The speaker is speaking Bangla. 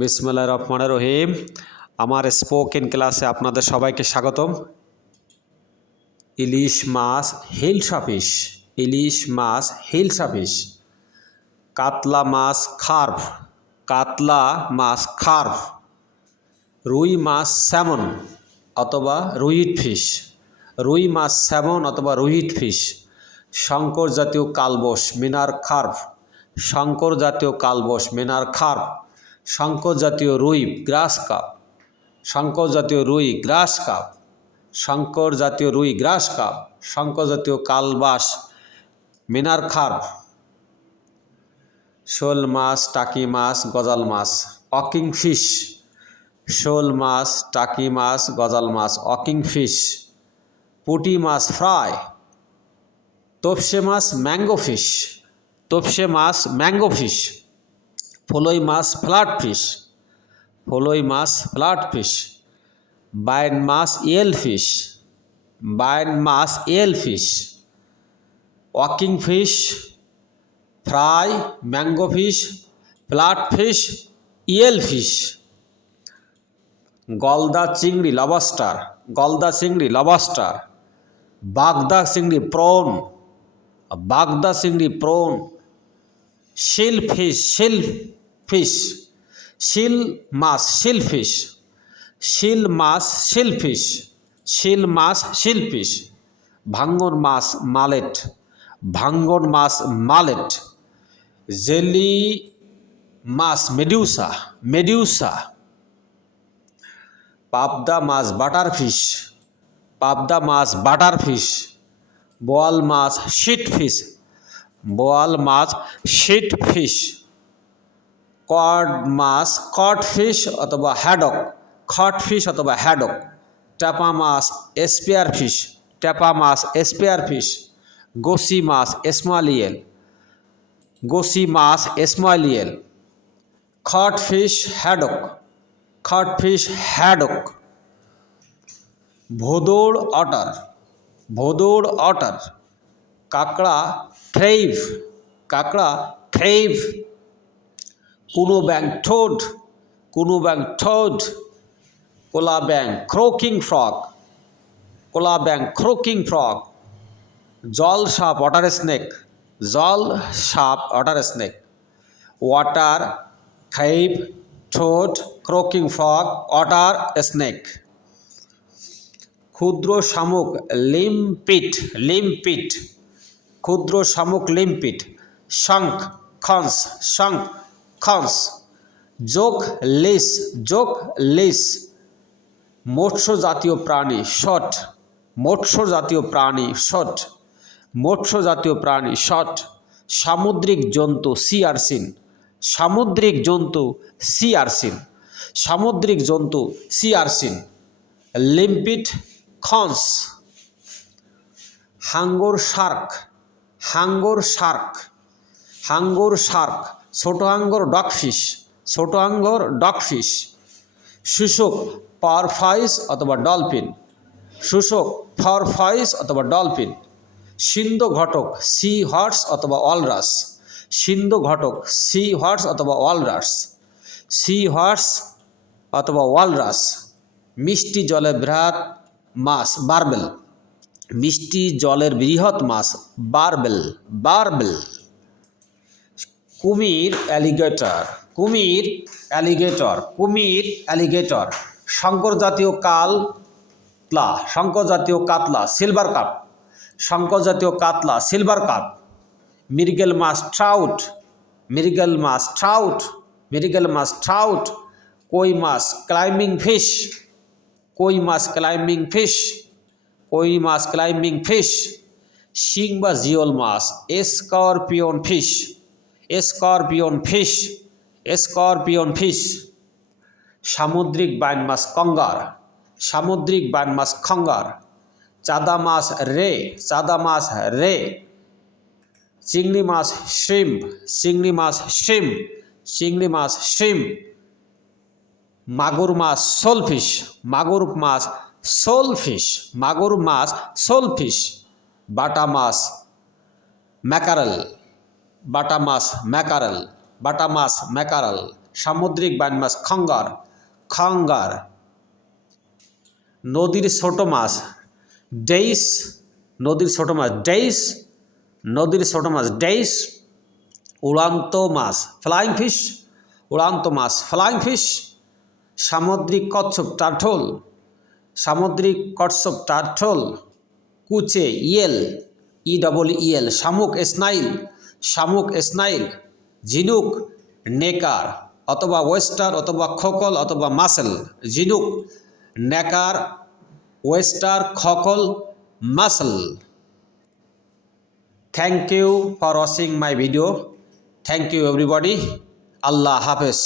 বিসমিল্লাহির রহমানির রহিম। আমার স্পোকেন ক্লাসে আপনাদের সবাইকে স্বাগতম। ইলিশ মাছ হিলসা ফিশ, ইলিশ মাছ হিলসা ফিশ। কাতলা মাছ খার্ভ, কাতলা মাছ খার্ভ। রুই মাছ স্যামন অথবা রুইট ফিশ, রুই মাছ স্যামন অথবা রুইট ফিশ। শঙ্কর জাতীয় কালবোস মিনার খার্ভ, শঙ্কর জাতীয় কালবোস মিনার খার্ভ। শঙ্কর জাতীয় রুই গ্রাস কাপ, শঙ্কর জাতীয় রুই গ্রাস কাপ, শঙ্কর জাতীয় রুই গ্রাস কাপ। শঙ্কর জাতীয় কালবাস মিনার খার্ভ। শোল মাছ, টাকি মাছ, গজাল মাছ, অকিং ফিশ। শোল মাছ, টাকি মাছ, গজাল মাছ, অকিং ফিশ। পুঁটি মাছ ফ্রাই। তোপসে মাছ ম্যাঙ্গো ফিশ, তোপসে মাছ ম্যাঙ্গো ফিশ। ফলই মাছ ফ্ল্যাট ফিশ, ফলই মাছ ফ্ল্যাট ফিশ। বাইন মাছ এল ফিশ, বাইন মাছ eel fish. Walking fish, fry, mango fish, flat fish, eel fish. গলদা চিংড়ি লবস্টার, গলদা চিংড়ি লবস্টার। বাগদা চিংড়ি প্রন, বাগদা চিংড়ি প্রন। শিল ফিশ, শিল ফিশ। শিল মাছ শিল ফিশ, শিল মাছ শিল ফিশ, শিল মাছ শিল ফিশ। ভাঙ্গন মাছ মালেট, ভাঙ্গন মাছ মালেট। জেলি মাছ মেডিউসা, মেডিউসা। পাবদা মাছ বাটার ফিশ, পাবদা মাছ বাটার ফিশ। বোয়াল মাছ শিট ফিশ, বোয়াল মাছ শিট ফিশ। কড মাছ কড ফিশ অথবা হ্যাডক, খট ফিশ অথবা হ্যাডক। ট্যাপা মাছ স্পেয়ার ফিশ, ট্যাপা মাছ স্পেয়ার ফিশ। গোসি মাছ স্মলিয়েল, গোসি মাছ স্মলিয়েল। খট ফিশ হ্যাডক, খট ফিশ হ্যাডক। ভোদড় অটার, ভোদড় অটার। কাঁকড়া থ্রেইভ, কাঁকড়া থ্রেইভ। কুনো ব্যাং ঠোঁট, কুনো ব্যাং ঠোঁট। কোলা ব্যাং ক্রোকিং ফ্রগ, কোলা ব্যাং ক্রোকিং ফ্রগ। জল সাপ ওয়াটার স্নেক, জল সাপ ওয়াটার স্নেক। ওয়াটার থ্রেইভ, ঠোঁট, ক্রোকিং ফ্রগ, ওয়াটার স্নেক। ক্ষুদ্র শামুক লিম্পিট, লিম্পিট। ক্ষুদ্র শামুক লিম্পিট। শঙ্খ খন্স, শঙ্খ খন্স। জোক লিস, জোক লিস। মৎস্য জাতীয় প্রাণী শট, মৎস্য জাতীয় প্রাণী শট, মৎস্য জাতীয় প্রাণী শট। সামুদ্রিক জন্তু সি আরসিন, সামুদ্রিক জন্তু সি আরসিন, সামুদ্রিক জন্তু সি আরসিন। Limpet conch. হাঙ্গর শার্ক, হাঙ্গর শার্ক, হাঙ্গর শার্ক। ছোট হাঙ্গর ডগফিশ, ছোট হাঙ্গর ডগফিশ। শুশুক পারফাইস অথবা ডলফিন, শুশুক পারফাইস অথবা ডলফিন। সিন্ধু ঘটক সি হর্স অথবা ওয়ালরাস, সিন্ধু ঘটক সি হর্স অথবা ওয়ালরাস, সি হর্স অথবা ওয়ালরাস। মিষ্টি জলে বৃহৎ মাছ বারবেল, মিষ্টি জলের বৃহৎ মাছ বারবেল, বারবেল। কুমির অ্যালিগেটর, কুমির অ্যালিগেটর, কুমির অ্যালিগেটর। শঙ্কর জাতীয় কাতলা, শঙ্কর জাতীয় কাতলা সিলভার কাপ, শঙ্কর জাতীয় কাতলা সিলভার কাপ। মৃগেল মাছ ট্রাউট, মৃগেল মাছ ট্রাউট, মৃগেল মাছ ট্রাউট। কই মাছ ক্লাইম্বিং ফিশ, কই মাছ ক্লাইম্বিং ফিশ, কই মাছ ক্লাইম্বিং ফিশ। শিং বা জিওল মাছ scorpion fish, scorpion fish, scorpion fish. সামুদ্রিক বাইন মাছ কঙ্গার, সামুদ্রিক বাইন মাছ খঙ্গার। চাদা মাছ রে, চাদা মাছ রে। চিংড়ি মাছ শ্রিম্প, চিংড়ি মাছ শ্রিম্প, চিংড়ি মাছ শ্রিম্প। মাগুর মাছ সোলফিশ, মাগুর মাছ সোলফিশ, মাগুর মাছ সোলফিশ। বাটা মাছ ম্যাকারেল, বাটা মাছ ম্যাকারেল, বাটা মাছ ম্যাকারেল। সামুদ্রিক বাইন মাছ খঙ্গার খঙ্গার। নদীর ছোট মাছ ডেইস নদীর ছোট মাছ ডেইস নদীর ছোট মাছ ডেইস। উড়ান্ত মাছ ফ্লাইং ফিশ উড়ান্ত মাছ ফ্লাইং ফিশ। সামুদ্রিক কচ্ছপ টার্টল সামুদ্রিক কচ্ছপ টার্টল। কুচে ইয়েল ইএল শামুক স্নাইল। ঝিনুক নেকার অথবা ওয়েস্টার অথবা খোকল অথবা মাসেল। ঝিনুক নেকার oyster cockle mussel. Thank you for watching my video. Thank you everybody. আল্লাহ হাফেজ।